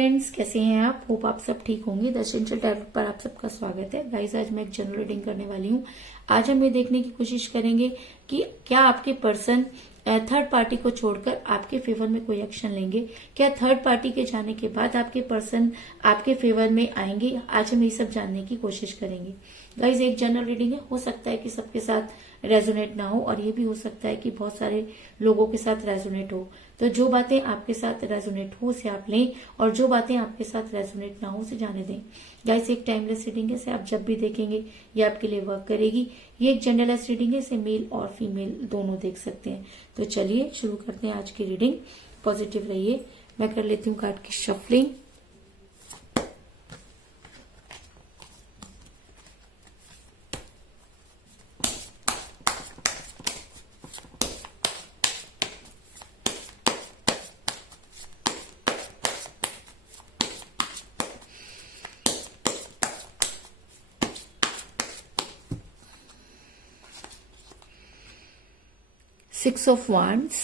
Friends, कैसे हैं आप? होप आप सब ठीक होंगे। द एसेंशियल टैरोट पर आप सबका स्वागत है। गाइस, आज मैं एक जनरल रीडिंग करने वाली हूँ। आज हम ये देखने की कोशिश करेंगे कि क्या आपके पर्सन थर्ड पार्टी को छोड़कर आपके फेवर में कोई एक्शन लेंगे। क्या थर्ड पार्टी के जाने के बाद आपके पर्सन आपके फेवर में आएंगे। आज हम ये सब जानने की कोशिश करेंगे। गाइस, एक जनरल रीडिंग है, हो सकता है कि सबके साथ रेजोनेट ना हो और ये भी हो सकता है कि बहुत सारे लोगों के साथ रेजोनेट हो। तो जो बातें आपके साथ रेजोनेट हो उसे आप लें और जो बातें आपके साथ रेजोनेट ना हो उसे जाने दें। गाइस, एक टाइमलेस रीडिंग है, इसे आप जब भी देखेंगे ये आपके लिए वर्क करेगी। ये एक जेंडरलेस रीडिंग है, इसे मेल और फीमेल दोनों देख सकते हैं। तो चलिए शुरू करते हैं आज की रीडिंग। पॉजिटिव रहिए। मैं कर लेती हूँ कार्ड की shuffling. Six of Wands,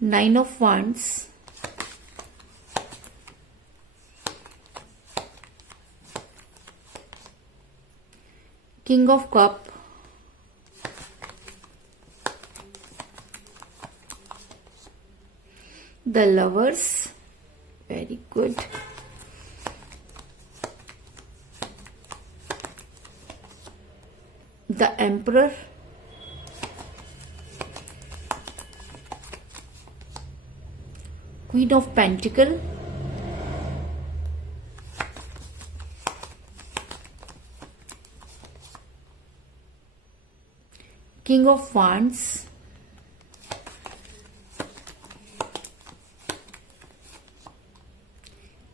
Nine of Wands, King of Cup, the Lovers, very good, the Emperor, Queen of Pentacle, King of Wands,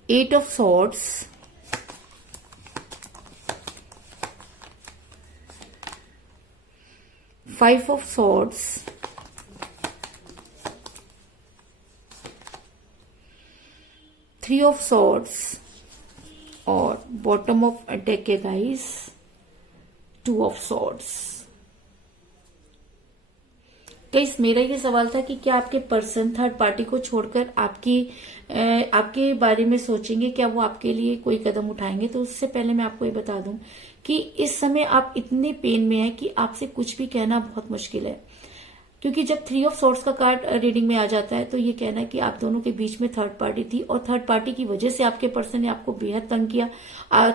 Eight of Swords, Five of Swords, Three of Swords और bottom of deck है guys, Two of Swords। Guys, मेरा ये सवाल था कि क्या आपके person third party को छोड़कर आपके बारे में सोचेंगे, क्या वो आपके लिए कोई कदम उठाएंगे। तो उससे पहले मैं आपको ये बता दूं कि इस समय आप इतने पेन में हैं कि आपसे कुछ भी कहना बहुत मुश्किल है। क्योंकि जब थ्री ऑफ सॉर्ड्स का कार्ड रीडिंग में आ जाता है तो ये कहना है कि आप दोनों के बीच में थर्ड पार्टी थी और थर्ड पार्टी की वजह से आपके पर्सन ने आपको बेहद तंग किया।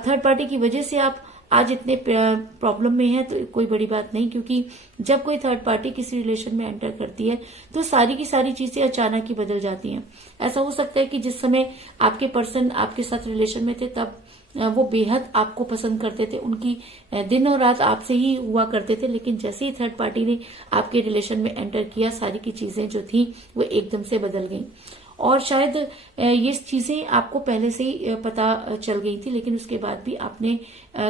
थर्ड पार्टी की वजह से आप आज इतने प्रॉब्लम में है। तो कोई बड़ी बात नहीं, क्योंकि जब कोई थर्ड पार्टी किसी रिलेशन में एंटर करती है तो सारी की सारी चीजें अचानक ही बदल जाती हैं। ऐसा हो सकता है कि जिस समय आपके पर्सन आपके साथ रिलेशन में थे तब वो बेहद आपको पसंद करते थे, उनकी दिन और रात आपसे ही हुआ करते थे। लेकिन जैसे ही थर्ड पार्टी ने आपके रिलेशन में एंटर किया, सारी की चीजें जो थी वो एकदम से बदल गई। और शायद ये चीजें आपको पहले से ही पता चल गई थी, लेकिन उसके बाद भी आपने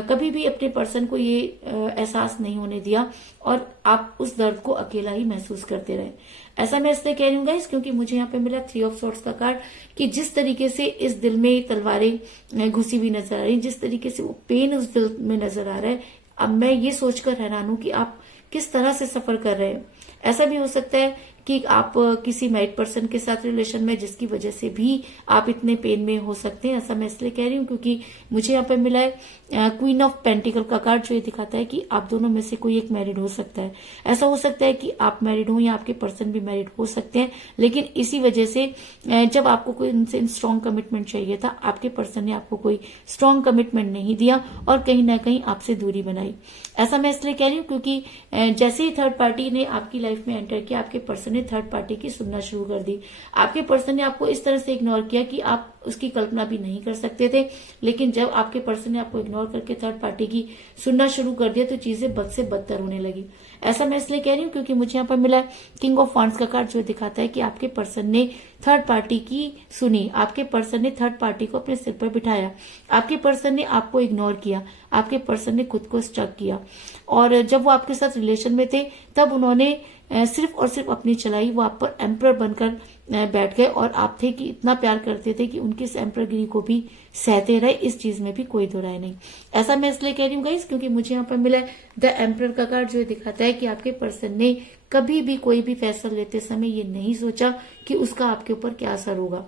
कभी भी अपने पर्सन को ये एहसास नहीं होने दिया और आप उस दर्द को अकेला ही महसूस करते रहे। ऐसा मैं इसलिए कह रही हूँ गाइस, क्योंकि मुझे यहाँ पे मिला थ्री ऑफ सॉर्ड्स का कार्ड कि जिस तरीके से इस दिल में तलवारें घुसी हुई नजर आ रही, जिस तरीके से वो पेन उस दिल में नजर आ रहा है, अब मैं ये सोचकर हैरान हूं कि आप किस तरह से सफर कर रहे हैं। ऐसा भी हो सकता है कि आप किसी मैरिड पर्सन के साथ रिलेशन में, जिसकी वजह से भी आप इतने पेन में हो सकते हैं। ऐसा मैं इसलिए कह रही हूँ क्योंकि मुझे यहाँ पे मिला है क्वीन ऑफ पेंटिकल का कार्ड, जो ये दिखाता है कि आप दोनों में से कोई एक मैरिड हो सकता है। ऐसा हो सकता है कि आप मैरिड हो या आपके पर्सन भी मैरिड हो सकते हैं, लेकिन इसी वजह से जब आपको कोई उनसे स्ट्रॉन्ग कमिटमेंट चाहिए था, आपके पर्सन ने आपको कोई स्ट्रॉन्ग कमिटमेंट नहीं दिया और कहीं ना कहीं आपसे दूरी बनाई। ऐसा मैं इसलिए कह रही हूँ क्योंकि जैसे ही थर्ड पार्टी ने आपकी लाइफ में एंटर किया, आपके पर्सन ने थर्ड पार्टी की सुनना शुरू कर दी। आपके पर्सन ने आपको इस तरह से इग्नोर किया कि आप उसकी कल्पना भी नहीं कर सकते थे। लेकिन जब आपके पर्सन ने आपको इग्नोर करके थर्ड पार्टी की सुनना शुरू कर दिया तो चीजें बद से बदतर होने लगी। ऐसा मैं इसलिए कह रही हूँ क्योंकि मुझे यहाँ पर मिला किंग ऑफ वांड्स का कार्ड, जो दिखाता है कि आपके पर्सन ने थर्ड पार्टी की सुनी, आपके पर्सन ने थर्ड पार्टी को अपने सिर पर बिठाया, आपके पर्सन ने आपको इग्नोर किया, आपके पर्सन ने खुद को स्टक किया। और जब वो आपके साथ रिलेशन में थे तब उन्होंने सिर्फ और सिर्फ अपनी चलाई, वो आप पर एम्पर बनकर बैठ गए और आप थे कि इतना प्यार करते थे कि उनकी इस एम्परगिरी को भी सहते रहे। इस चीज में भी कोई दो राय नहीं। ऐसा मैं इसलिए कह रही हूँ गाइस क्योंकि मुझे यहाँ पर मिला द एम्पर का कार्ड, जो दिखाता है कि आपके पर्सन ने कभी भी कोई भी फैसला लेते समय ये नहीं सोचा कि उसका आपके ऊपर क्या असर होगा।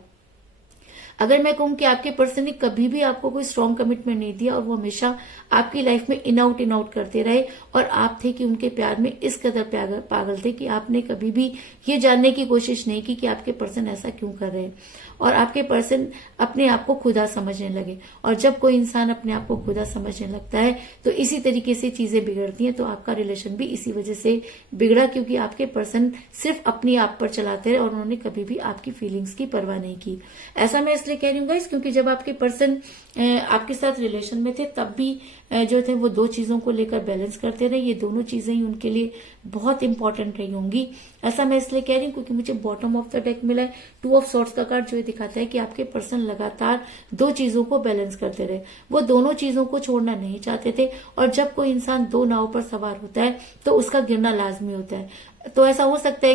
अगर मैं कहूं कि आपके पर्सन ने कभी भी आपको कोई स्ट्रॉन्ग कमिटमेंट नहीं दिया और वो हमेशा आपकी लाइफ में इन आउट करते रहे, और आप थे कि उनके प्यार में इस कदर पागल थे कि आपने कभी भी ये जानने की कोशिश नहीं की कि आपके पर्सन ऐसा क्यों कर रहे हैं, और आपके पर्सन अपने आप को खुदा समझने लगे। और जब कोई इंसान अपने आप को खुदा समझने लगता है तो इसी तरीके से चीजें बिगड़ती हैं। तो आपका रिलेशन भी इसी वजह से बिगड़ा, क्योंकि आपके पर्सन सिर्फ अपनी आप पर चलाते रहे और उन्होंने कभी भी आपकी फीलिंग्स की परवाह नहीं की। ऐसा मैं इसलिए कह रही हूँ गाइस क्योंकि जब आपके पर्सन आपके साथ रिलेशन में थे तब भी जो थे वो दो चीजों को लेकर बैलेंस करते रहे। ये दोनों चीजें ही उनके लिए बहुत इंपॉर्टेंट रही होंगी। ऐसा मैं इसलिए कह रही हूँ क्योंकि मुझे बॉटम ऑफ द डेक मिला है 2 ऑफ सॉर्ड्स का कार्ड, जो दिखाता है कि आपके पर्सन लगातार दो चीजों को बैलेंस करते रहे। वो दोनों चीजों को छोड़ना नहीं चाहते थे, और जब कोई इंसान दो नाव पर सवार होता है तो उसका गिरना लाजमी होता है। तो ऐसा हो सकता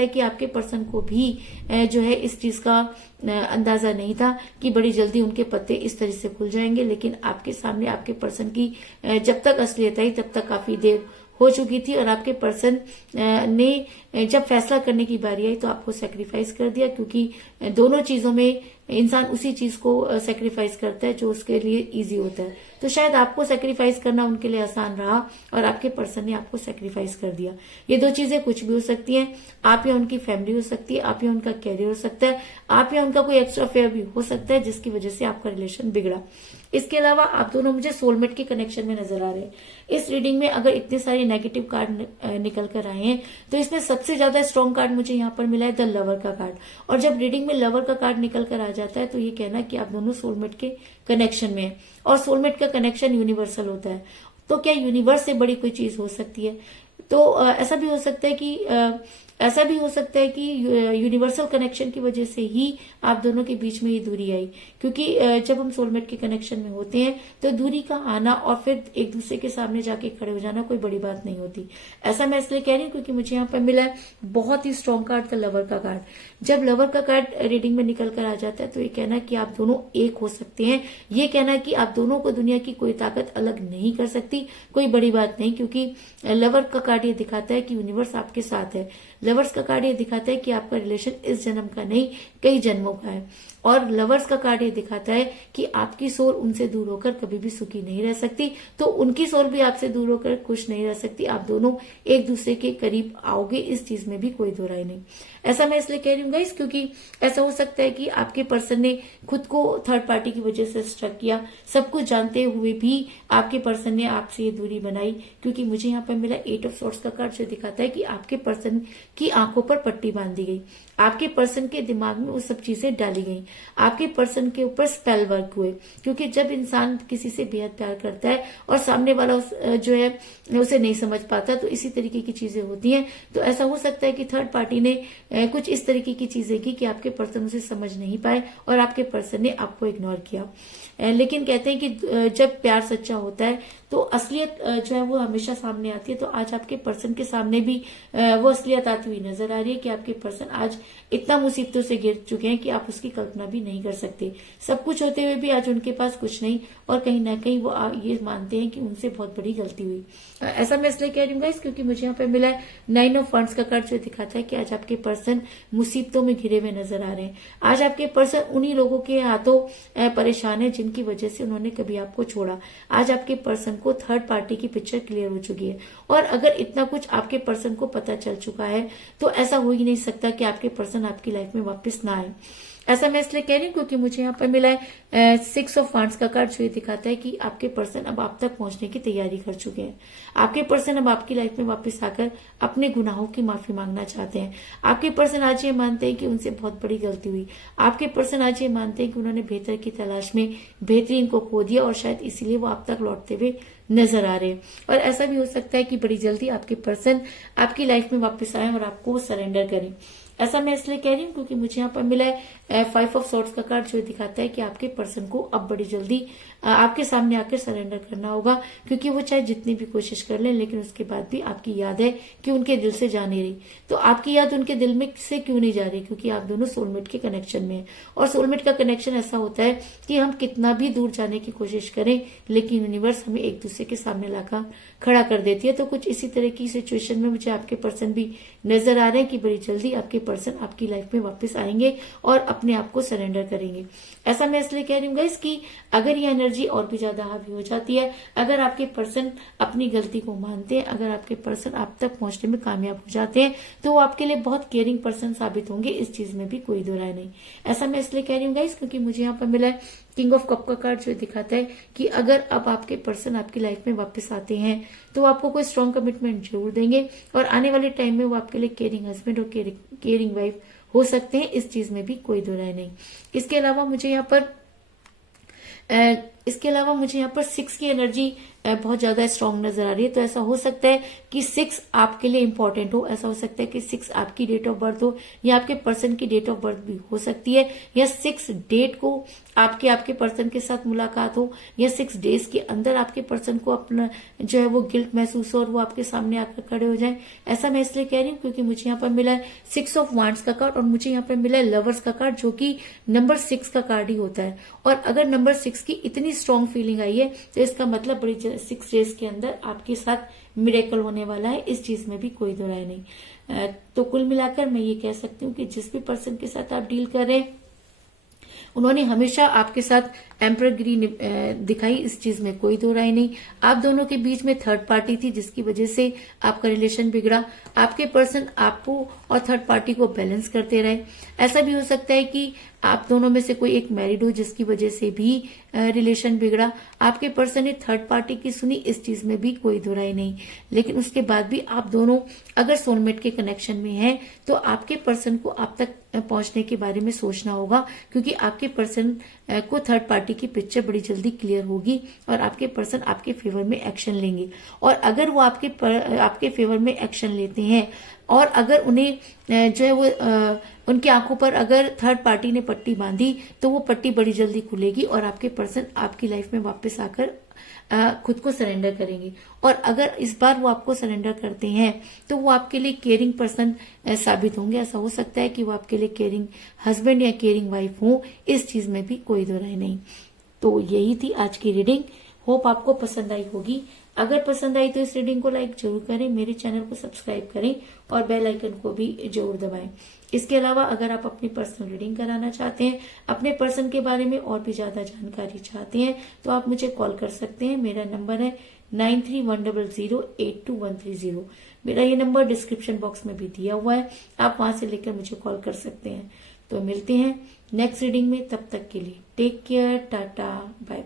है कि आपके पर्सन को भी जो है इस चीज का अंदाजा नहीं था कि बड़ी जल्दी उनके पत्ते इस तरह से खुल जाएंगे। लेकिन आपके सामने आपके पर्सन की जब तक असलियत आई तब तक काफी देर हो चुकी थी, और आपके पर्सन ने जब फैसला करने की बारी आई तो आपको सेक्रीफाइस कर दिया, क्योंकि दोनों चीजों में इंसान उसी चीज को सेक्रीफाइस करता है जो उसके लिए इजी होता है। तो शायद आपको सेक्रीफाइस करना उनके लिए आसान रहा और आपके पर्सन ने आपको सेक्रीफाइस कर दिया। ये दो चीजें कुछ भी हो सकती हैं, आप या उनकी फैमिली हो सकती है, आप या उनका कैरियर हो सकता है, आप या उनका कोई एक्स्ट्रा अफेयर भी हो सकता है जिसकी वजह से आपका रिलेशन बिगड़ा। इसके अलावा आप दोनों मुझे सोलमेट के कनेक्शन में नजर आ रहे हैं। इस रीडिंग में अगर इतने सारे नेगेटिव कार्ड निकल कर आए हैं तो इसमें सबसे ज्यादा स्ट्रॉन्ग कार्ड मुझे यहाँ पर मिला है द लवर का कार्ड। और जब रीडिंग में लवर का कार्ड निकल कर आ जाता है तो ये कहना कि आप दोनों सोलमेट के कनेक्शन में है, और सोलमेट का कनेक्शन यूनिवर्सल होता है। तो क्या यूनिवर्स से बड़ी कोई चीज हो सकती है? तो ऐसा भी हो सकता है कि यूनिवर्सल कनेक्शन की वजह से ही आप दोनों के बीच में ये दूरी आई, क्योंकि जब हम सोलमेट के कनेक्शन में होते हैं तो दूरी का आना और फिर एक दूसरे के सामने जाके खड़े हो जाना कोई बड़ी बात नहीं होती। ऐसा मैं इसलिए कह रही हूँ क्योंकि मुझे यहाँ पर मिला है बहुत ही स्ट्रॉन्ग कार्ड था लवर का कार्ड। जब लवर का कार्ड रीडिंग में निकल कर आ जाता है तो ये कहना कि आप दोनों एक हो सकते हैं, ये कहना कि आप दोनों को दुनिया की कोई ताकत अलग नहीं कर सकती, कोई बड़ी बात नहीं, क्योंकि लवर का कार्ड ये दिखाता है कि यूनिवर्स आपके साथ है। लवर्स का कार्ड ये दिखाता है कि आपका रिलेशन इस जन्म का नहीं कई जन्मों का है, और लवर्स का कार्ड ये दिखाता है कि आपकी सोल उनसे दूर होकर कभी भी सुखी नहीं रह सकती, तो उनकी सोल भी आपसे दूर होकर खुश नहीं रह सकती। आप दोनों एक दूसरे के करीब आओगे, इस चीज में भी कोई दो राय नहीं। ऐसा मैं इसलिए कह रही हूँ गाइस क्योंकि ऐसा हो सकता है कि आपके पर्सन ने खुद को थर्ड पार्टी की वजह से स्ट्रक किया, सब कुछ जानते हुए भी आपके पर्सन ने आपसे ये दूरी बनाई, क्योंकि मुझे यहाँ पर मिला 8 ऑफ सॉर्ड्स का कार्ड जो दिखाता है कि आपके पर्सन की आंखों पर पट्टी बांध दी गई, आपके पर्सन के दिमाग में वो सब चीजें डाली गई, आपके पर्सन के ऊपर स्पेल वर्क हुए। क्योंकि जब इंसान किसी से बेहद प्यार करता है और सामने वाला जो है उसे नहीं समझ पाता, तो इसी तरीके की चीजें होती हैं। तो ऐसा हो सकता है कि थर्ड पार्टी ने कुछ इस तरीके की चीजें की कि आपके पर्सन उसे समझ नहीं पाए और आपके पर्सन ने आपको इग्नोर किया। लेकिन कहते हैं कि जब प्यार सच्चा होता है तो असलियत जो है वो हमेशा सामने आती है। तो आज आपके पर्सन के सामने भी वो असलियत आती हुई नजर आ रही है कि आपके पर्सन आज इतना मुसीबतों से गिर चुके हैं कि आप उसकी कल्पना भी नहीं कर सकते। सब कुछ होते हुए भी आज उनके पास कुछ नहीं, और कहीं ना कहीं वो ये मानते हैं कि उनसे बहुत बड़ी गलती हुई। ऐसा मैं इसलिए कह रही हूँ गाइस क्योंकि मुझे यहाँ पे मिला है 9 ऑफ वांड्स का कार्ड जो दिखाता है कि आज आपके पर्सन मुसीबतों में घिरे हुए नजर आ रहे हैं। आज आपके पर्सन उन्हीं लोगों के हाथों परेशान है जिनकी वजह से उन्होंने कभी आपको छोड़ा। आज आपके पर्सन को थर्ड पार्टी की पिक्चर क्लियर हो चुकी है, और अगर इतना कुछ आपके पर्सन को पता चल चुका है तो ऐसा हो ही नहीं सकता कि आपके पर्सन आपकी लाइफ में वापस ना आए। ऐसा मैं इसलिए कह रही हूँ क्योंकि मुझे यहाँ पर मिला है 6 ऑफ वांड्स का कार्ड जो ये दिखाता है कि आपके पर्सन अब आप तक पहुंचने की तैयारी कर चुके हैं। आपके पर्सन अब आपकी लाइफ में वापस आकर अपने गुनाहों की माफी मांगना चाहते हैं। आपके पर्सन आज ये मानते हैं कि उनसे बहुत बड़ी गलती हुई। आपके पर्सन आज ये मानते हैं कि उन्होंने बेहतर की तलाश में बेहतरीन को खो दिया, और शायद इसीलिए वो आप तक लौटते हुए नजर आ रहे हैं। और ऐसा भी हो सकता है कि बड़ी जल्दी आपके पर्सन आपकी लाइफ में वापस आए और आपको सरेंडर करें। ऐसा मैं इसलिए कह रही हूँ क्योंकि मुझे यहाँ पर मिला है 5 ऑफ सॉर्ड्स का कार्ड, जो दिखाता है कि आपके पर्सन को अब बड़ी जल्दी आपके सामने आकर सरेंडर करना होगा, क्योंकि वो चाहे जितनी भी कोशिश कर लें लेकिन उसके बाद भी आपकी याद है कि उनके दिल से जा नहीं रही। तो आपकी याद उनके दिल में से क्यों नहीं जा रही? क्योंकि आप दोनों सोलमेट के कनेक्शन में हैं, और सोलमेट का कनेक्शन ऐसा होता है कि हम कितना भी दूर जाने की कोशिश करें लेकिन यूनिवर्स हमें एक दूसरे के सामने लाकर खड़ा कर देती है। तो कुछ इसी तरह की सिचुएशन में मुझे आपके पर्सन भी नजर आ रहे हैं कि बड़ी जल्दी आपके पर्सन आपकी लाइफ में वापस आएंगे और अपने आप को सरेंडर करेंगे। ऐसा मैं इसलिए कह रही हूँ गाइस कि अगर ये एनर्जी और भी ज्यादा हावी हो जाती है, अगर आपके पर्सन अपनी गलती को मानते हैं, अगर आपके पर्सन आप तक पहुंचने में कामयाब हो जाते हैं, तो वो आपके लिए बहुत केयरिंग पर्सन साबित होंगे, इस चीज में भी कोई दो राय नहीं। ऐसा मैं इसलिए कह रही हूँ गाइस क्योंकि मुझे यहाँ पर मिला है किंग ऑफ कप का कार्ड, जो दिखाता है कि अगर अब आपके पर्सन आपकी लाइफ में वापस आते हैं तो आपको कोई स्ट्रॉन्ग कमिटमेंट जरूर देंगे, और आने वाले टाइम में वो आपके लिए केयरिंग हस्बैंड और केयरिंग वाइफ हो सकते हैं, इस चीज में भी कोई दो राय नहीं। इसके अलावा मुझे यहाँ पर 6 की एनर्जी बहुत ज्यादा स्ट्रांग नजर आ रही है। तो ऐसा हो सकता है कि 6 आपके लिए इंपॉर्टेंट हो, ऐसा हो सकता है कि 6 आपकी डेट ऑफ बर्थ हो, या आपके पर्सन की डेट ऑफ बर्थ भी हो सकती है, या 6 डेट को आपके पर्सन के साथ मुलाकात हो, या 6 डेज के अंदर आपके पर्सन को अपना जो है वो गिल्ट महसूस हो और वो आपके सामने आकर खड़े हो जाए। ऐसा मैं इसलिए कह रही हूँ क्योंकि मुझे यहाँ पर मिला है 6 ऑफ वांड्स का कार्ड, और मुझे यहाँ पर मिला है लवर्स का कार्ड, जो कि नंबर 6 का कार्ड ही होता है। और अगर नंबर 6 की इतनी स्ट्रांग फीलिंग आई है तो इसका मतलब बड़ी 6 डेज के अंदर आपके साथ मिरेकल होने वाला है, इस चीज में भी कोई दो राय नहीं। तो कुल मिलाकर मैं ये कह सकती हूँ कि जिस भी पर्सन के साथ आप डील कर रहे हैं उन्होंने हमेशा आपके साथ एम्परर ग्रीन दिखाई, इस चीज में कोई दो राय नहीं। आप दोनों के बीच में थर्ड पार्टी थी जिसकी वजह से आपका रिलेशन बिगड़ा। आपके पर्सन आपको और थर्ड पार्टी को बैलेंस करते रहे। ऐसा भी हो सकता है कि आप दोनों में से कोई एक मैरिड हो जिसकी वजह से भी रिलेशन बिगड़ा। आपके पर्सन ने थर्ड पार्टी की सुनी, इस चीज में भी कोई दो राय नहीं। लेकिन उसके बाद भी आप दोनों अगर सोलमेट के कनेक्शन में हैं तो आपके पर्सन को आप तक पहुंचने के बारे में सोचना होगा, क्योंकि आपके पर्सन को थर्ड पार्टी की पिक्चर बड़ी जल्दी क्लियर होगी और आपके पर्सन आपके फेवर में एक्शन लेंगे। और अगर वो आपके फेवर में एक्शन लेते हैं और अगर उन्हें जो है वो उनकी आंखों पर अगर थर्ड पार्टी ने पट्टी बांधी तो वो पट्टी बड़ी जल्दी खुलेगी और आपके पर्सन आपकी लाइफ में वापस आकर खुद को सरेंडर करेंगे। और अगर इस बार वो आपको सरेंडर करते हैं तो वो आपके लिए केयरिंग पर्सन साबित होंगे। ऐसा हो सकता है कि वो आपके लिए केयरिंग हस्बैंड या केयरिंग वाइफ हो, इस चीज में भी कोई दो राय नहीं। तो यही थी आज की रीडिंग। होप आपको पसंद आई होगी। अगर पसंद आई तो इस रीडिंग को लाइक जरूर करें, मेरे चैनल को सब्सक्राइब करें और बेल आइकन को भी जरूर दबाएं। इसके अलावा अगर आप अपनी पर्सनल रीडिंग कराना चाहते हैं, अपने पर्सन के बारे में और भी ज्यादा जानकारी चाहते हैं, तो आप मुझे कॉल कर सकते हैं। मेरा नंबर है 9310082130। मेरा ये नंबर डिस्क्रिप्शन बॉक्स में भी दिया हुआ है, आप वहां से लेकर मुझे कॉल कर सकते हैं। तो मिलते हैं नेक्स्ट रीडिंग में, तब तक के लिए टेक केयर, टाटा, बाय।